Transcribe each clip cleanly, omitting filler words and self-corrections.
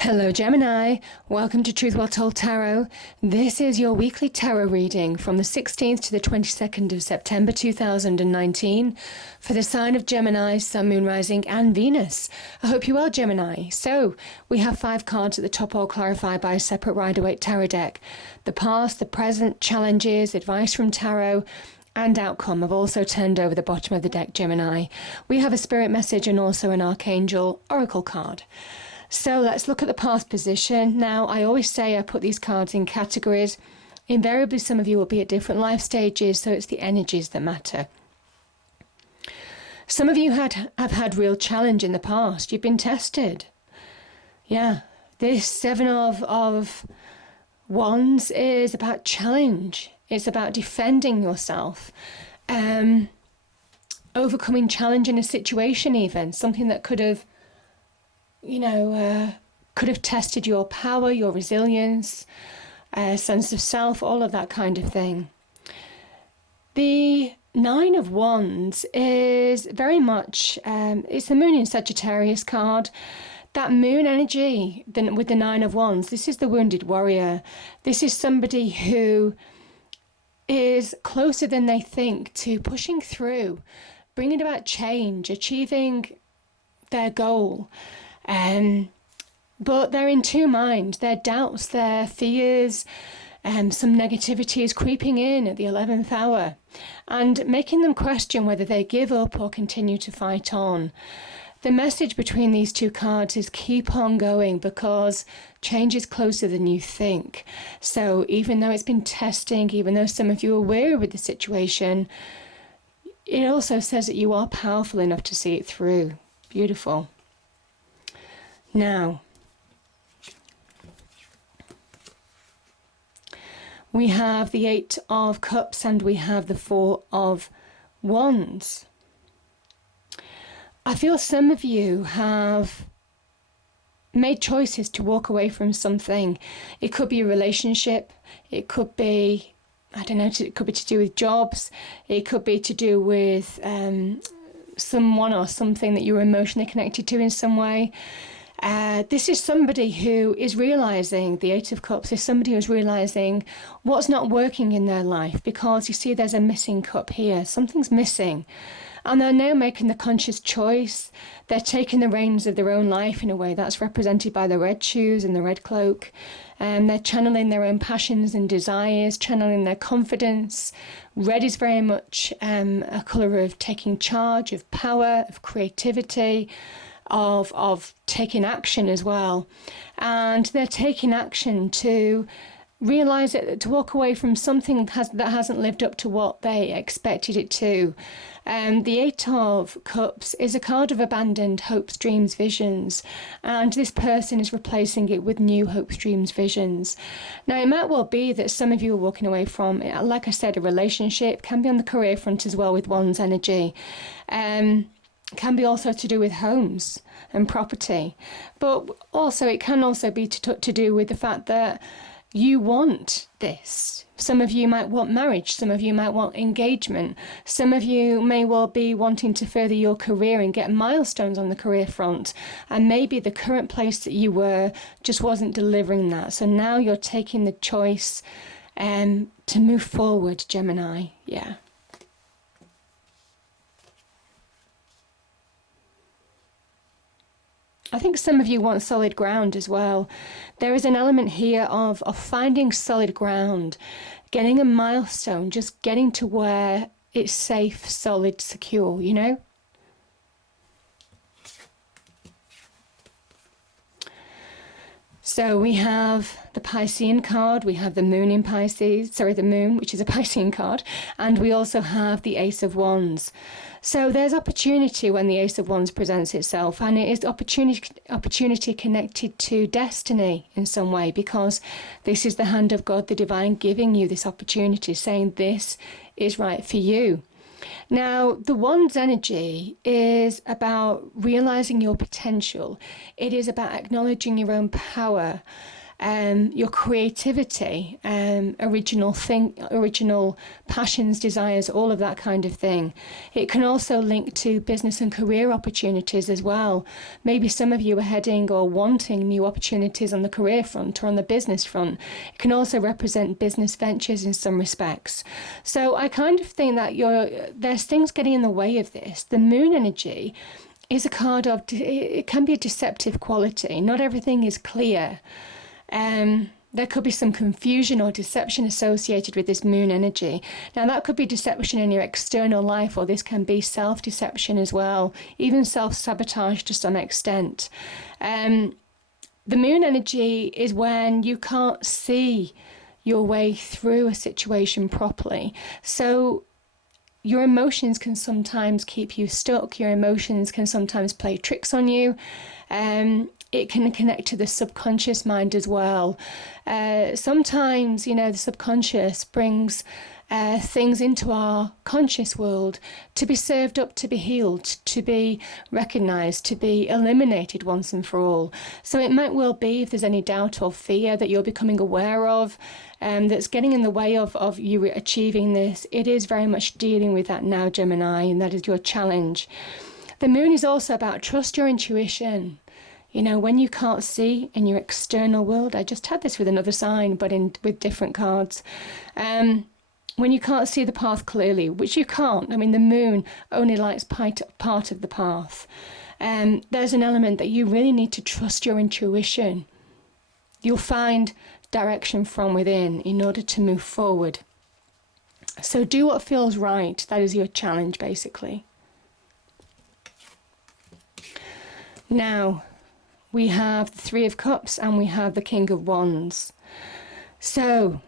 Hello Gemini, welcome to Truth Well Told Tarot. This is your weekly tarot reading from the 16th to the 22nd of September 2019 for the sign of Gemini, Sun, Moon, Rising and Venus. I hope you're well, Gemini. So, we have 5 cards at the top, all clarified by a separate Rider-Waite tarot deck. The past, the present, challenges, advice from tarot and outcome have also turned over the bottom of the deck, Gemini. We have a spirit message and also an archangel oracle card. So let's look at the past position. Now, I always say I put these cards in categories. Invariably, some of you will be at different life stages, so it's the energies that matter. Some of you have had real challenge in the past. You've been tested. Yeah, this 7 of Wands is about challenge. It's about defending yourself. Overcoming challenge in a situation even. Something that could have could have tested your power, your resilience, sense of self, all of that kind of thing. The 9 of Wands is very much, it's the Moon in Sagittarius card. That Moon energy with the 9 of Wands, this is the wounded warrior. This is somebody who is closer than they think to pushing through, bringing about change, achieving their goal. But they're in 2 minds. Their doubts, their fears, some negativity is creeping in at the 11th hour and making them question whether they give up or continue to fight on. The message between these 2 cards is keep on going because change is closer than you think. So even though it's been testing, even though some of you are weary with the situation, it also says that you are powerful enough to see it through. Beautiful. Now, we have the 8 of Cups and we have the 4 of Wands. I feel some of you have made choices to walk away from something. It could be a relationship. It could be, it could be to do with jobs. It could be to do with someone or something that you're emotionally connected to in some way. This is somebody who is realizing, the 8 of Cups is somebody who's realizing what's not working in their life, because you see there's a missing cup here. Something's missing. And they're now making the conscious choice. They're taking the reins of their own life in a way that's represented by the red shoes and the red cloak. They're channeling their own passions and desires, channeling their confidence. Red is very much a colour of taking charge, of power, of creativity, of taking action as well. And they're taking action to realise it, to walk away from something that hasn't lived up to what they expected it to. The 8 of Cups is a card of abandoned hopes, dreams, visions, and this person is replacing it with new hopes, dreams, visions. Now, it might well be that some of you are walking away from, like I said, a relationship, can be on the career front as well with Wands energy. Can be also to do with homes and property, but also it can also be to do with the fact that you want this. Some of you might want marriage, some of you might want engagement, some of you may well be wanting to further your career and get milestones on the career front, and maybe the current place that you were just wasn't delivering that. So now you're taking the choice to move forward, Gemini. Yeah. I think some of you want solid ground as well. There is an element here of finding solid ground, getting a milestone, just getting to where it's safe, solid, secure, you know? So we have the Piscean card, we have the Moon in Pisces, the Moon, which is a Piscean card, and we also have the Ace of Wands. So there's opportunity when the Ace of Wands presents itself, and it is opportunity connected to destiny in some way, because this is the hand of God, the divine, giving you this opportunity, saying this is right for you. Now, the Wands energy is about realizing your potential. It is about acknowledging your own power. your creativity, original passions, desires, all of that kind of thing. It can also link to business and career opportunities as well. Maybe some of you are heading or wanting new opportunities on the career front or on the business front. It can also represent business ventures in some respects. So I kind of think that there's things getting in the way of this. The moon energy is a card of, it can be a deceptive quality. Not everything is clear. There could be some confusion or deception associated with this moon energy. Now, that could be deception in your external life, or this can be self-deception as well, even self-sabotage to some extent. The moon energy is when you can't see your way through a situation properly. So your emotions can sometimes keep you stuck. Your emotions can sometimes play tricks on you. It can connect to the subconscious mind as well. Sometimes, the subconscious brings things into our conscious world to be served up, to be healed, to be recognized, to be eliminated once and for all. So it might well be, if there's any doubt or fear that you're becoming aware of, that's getting in the way of you achieving this, it is very much dealing with that now, Gemini, and that is your challenge. The moon is also about trust your intuition. When you can't see in your external world, I just had this with another sign, but with different cards. When you can't see the path clearly, which you can't, the moon only lights part of the path. There's an element that you really need to trust your intuition. You'll find direction from within in order to move forward. So do what feels right. That is your challenge, basically. Now, we have the Three of Cups and we have the King of Wands. So,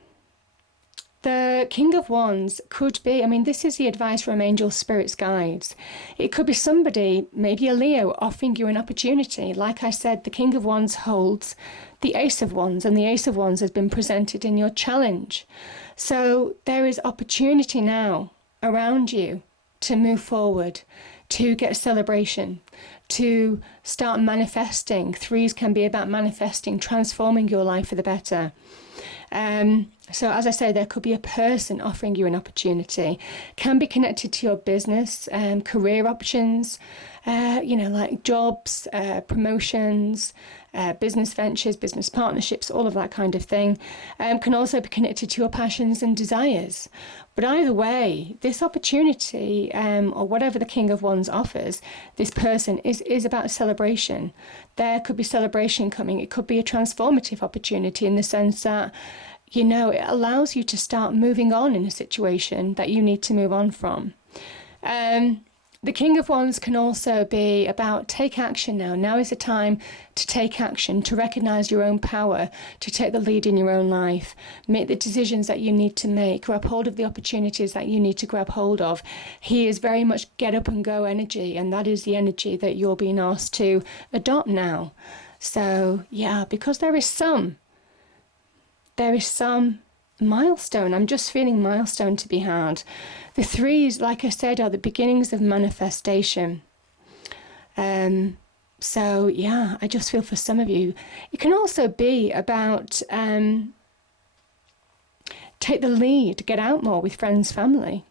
the King of Wands could be, this is the advice from angels, spirits, guides. It could be somebody, maybe a Leo, offering you an opportunity. Like I said, the King of Wands holds the Ace of Wands, and the Ace of Wands has been presented in your challenge. So there is opportunity now around you to move forward, to get celebration, to start manifesting. Threes can be about manifesting, transforming your life for the better. So as I say, there could be a person offering you an opportunity. Can be connected to your business, career options, like jobs, promotions, business ventures, business partnerships, all of that kind of thing. Can also be connected to your passions and desires. But either way, this opportunity, or whatever the King of Wands offers, this person is about celebration. There could be celebration coming. It could be a transformative opportunity in the sense that, it allows you to start moving on in a situation that you need to move on from. The King of Wands can also be about take action now. Now is the time to take action, to recognize your own power, to take the lead in your own life, make the decisions that you need to make, grab hold of the opportunities that you need to grab hold of. He is very much get up and go energy, and that is the energy that you're being asked to adopt now. So, because there is some milestone. I'm just feeling milestone to be had. The threes, like I said, are the beginnings of manifestation. I just feel for some of you. It can also be about take the lead, get out more with friends, family.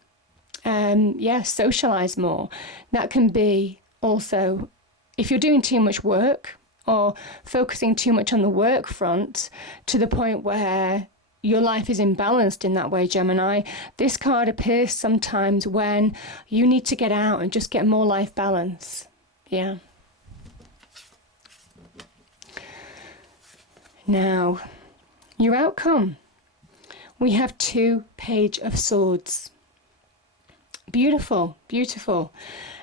Socialize more. That can be also, if you're doing too much work or focusing too much on the work front to the point where your life is imbalanced in that way, Gemini. This card appears sometimes when you need to get out and just get more life balance. Yeah. Now, your outcome. We have 2 Page of Swords. Beautiful, beautiful.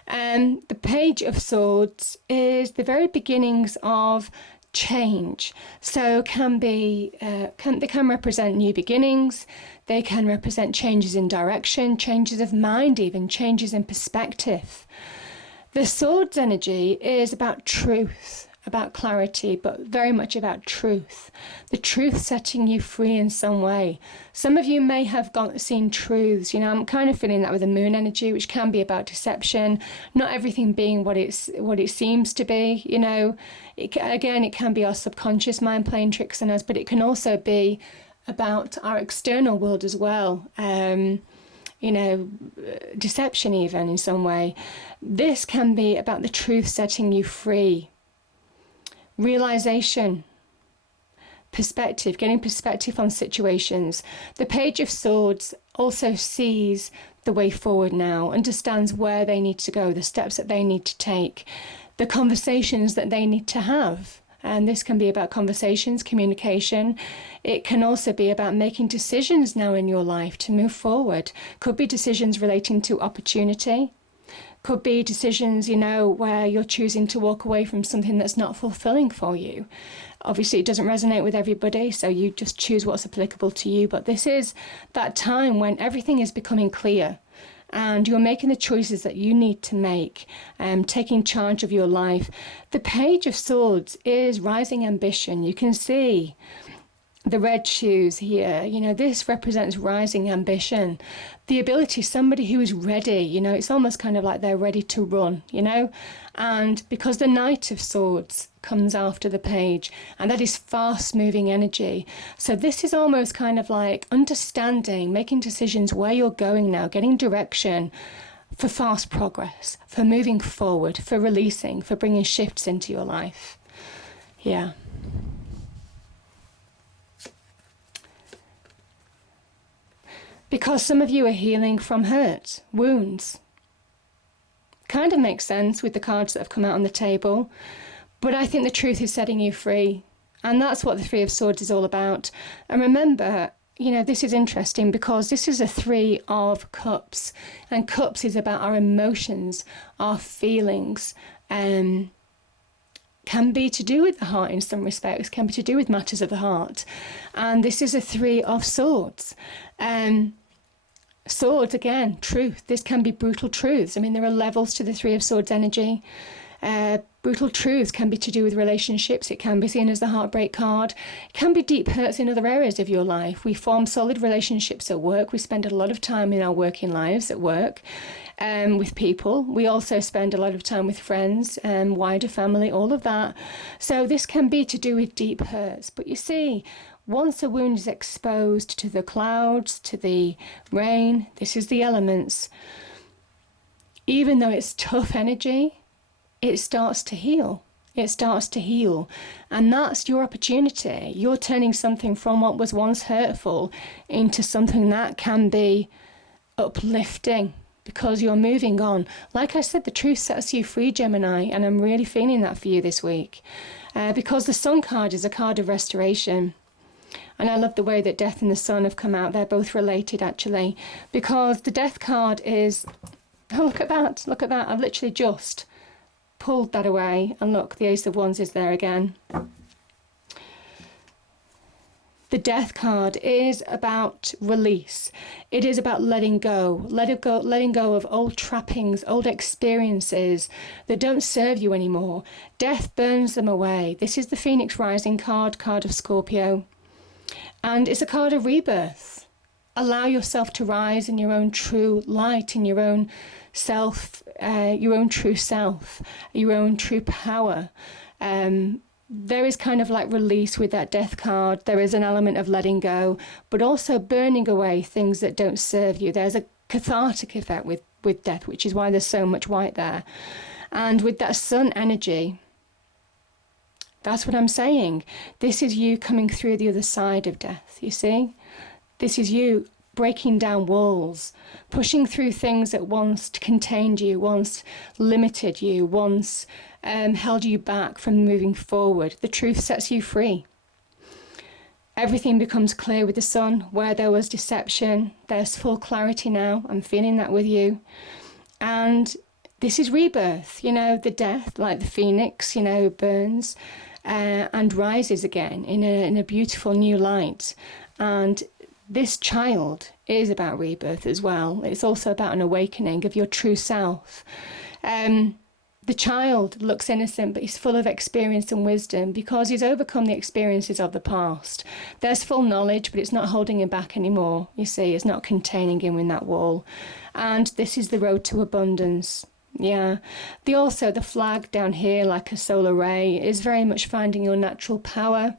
And the Page of Swords is the very beginnings of change. So they can represent new beginnings. They can represent changes in direction, changes of mind, even changes in perspective. The Swords energy is about truth. about clarity, but very much about truth. The truth setting you free in some way. Some of you may have seen truths. I'm kind of feeling that with the moon energy, which can be about deception, not everything being what it seems to be. It can be our subconscious mind playing tricks on us, but it can also be about our external world as well. Deception even in some way. This can be about the truth setting you free. Realization, perspective, getting perspective on situations. The Page of Swords also sees the way forward now, understands where they need to go, the steps that they need to take, the conversations that they need to have. And this can be about conversations, communication. It can also be about making decisions now in your life to move forward. Could be decisions relating to opportunity. Could be decisions, where you're choosing to walk away from something that's not fulfilling for you. Obviously, it doesn't resonate with everybody, so you just choose what's applicable to you. But this is that time when everything is becoming clear and you're making the choices that you need to make, taking charge of your life. The Page of Swords is rising ambition. You can see the red shoes here. This represents rising ambition. The ability, somebody who is ready, it's almost kind of like they're ready to run, and because the Knight of Swords comes after the Page, and that is fast moving energy. So this is almost kind of like understanding, making decisions where you're going now, getting direction for fast progress, for moving forward, for releasing, for bringing shifts into your life. Yeah. Because some of you are healing from hurt, wounds. Kind of makes sense with the cards that have come out on the table. But I think the truth is setting you free. And that's what the Three of Swords is all about. And remember, this is interesting because this is a Three of Cups. And Cups is about our emotions, our feelings. Can be to do with the heart in some respects, can be to do with matters of the heart. And this is a Three of Swords. Swords, again, truth. This can be brutal truths. There are levels to the Three of Swords energy. Brutal truths can be to do with relationships. It can be seen as the heartbreak card. It can be deep hurts in other areas of your life. We form solid relationships at work. We spend a lot of time in our working lives at work with people. We also spend a lot of time with friends, wider family, all of that. So this can be to do with deep hurts. But you see, once a wound is exposed to the clouds, to the rain, this is the elements, even though it's tough energy, it starts to heal. It starts to heal. And that's your opportunity. You're turning something from what was once hurtful into something that can be uplifting because you're moving on. Like I said, the truth sets you free, Gemini, and I'm really feeling that for you this week. Because the Sun card is a card of restoration. And I love the way that Death and the Sun have come out. They're both related, actually. Because the Death card is... Oh, look at that. Look at that. I've literally just pulled that away. And look, the Ace of Wands is there again. The Death card is about release. It is about letting go. Letting go of old trappings, old experiences that don't serve you anymore. Death burns them away. This is the Phoenix Rising card of Scorpio. And it's a card of rebirth. Allow yourself to rise in your own true light, in your own self, your own true self, your own true power. There is kind of like release with that Death card. There is an element of letting go, but also burning away things that don't serve you. There's a cathartic effect with Death, which is why there's so much white there. And with that Sun energy, that's what I'm saying. This is you coming through the other side of death, you see? This is you breaking down walls, pushing through things that once contained you, once limited you, once held you back from moving forward. The truth sets you free. Everything becomes clear with the Sun. Where there was deception, there's full clarity now. I'm feeling that with you. And this is rebirth. The death, like the phoenix, burns and rises again in a beautiful new light. And this child is about The child looks innocent, but he's full of experience and wisdom because he's overcome the experiences of the past. There's full knowledge, but it's not holding him back anymore. You see, it's not containing him in that wall. And this is the road to abundance. Yeah. The flag down here, like a solar ray, is very much finding your natural power,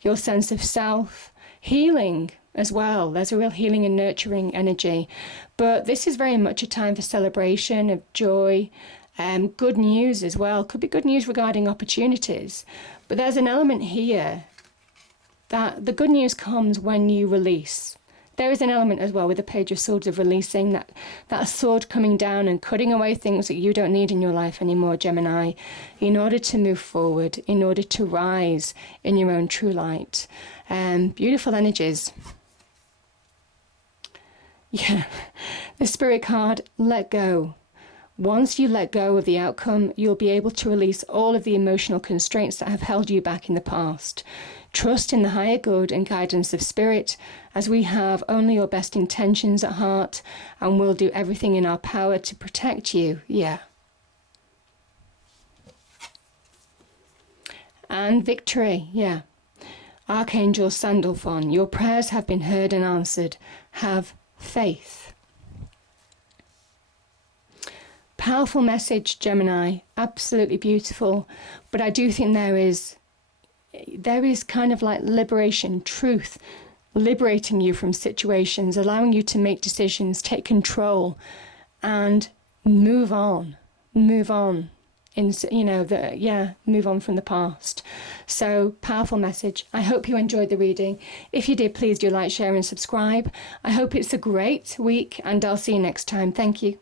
your sense of self, healing as well. There's a real healing and nurturing energy. But this is very much a time for celebration, of joy, good news as well. Could be good news regarding opportunities. But there's an element here that the good news comes when you release. There is an element as well with the Page of Swords of releasing, that sword coming down and cutting away things that you don't need in your life anymore, Gemini, in order to move forward, in order to rise in your own true light. Beautiful energies. Yeah, the Spirit card, let go. Once you let go of the outcome, you'll be able to release all of the emotional constraints that have held you back in the past. Trust in the higher good and guidance of Spirit, as we have only your best intentions at heart, and we'll do everything in our power to protect you. Yeah. And victory. Yeah. Archangel Sandalphon, your prayers have been heard and answered. Have faith. Powerful message, Gemini. Absolutely beautiful. But I do think there is kind of like liberation, truth, liberating you from situations, allowing you to make decisions, take control, and move on. Move on. Move on from the past. So, powerful message. I hope you enjoyed the reading. If you did, please do like, share, and subscribe. I hope it's a great week, and I'll see you next time. Thank you.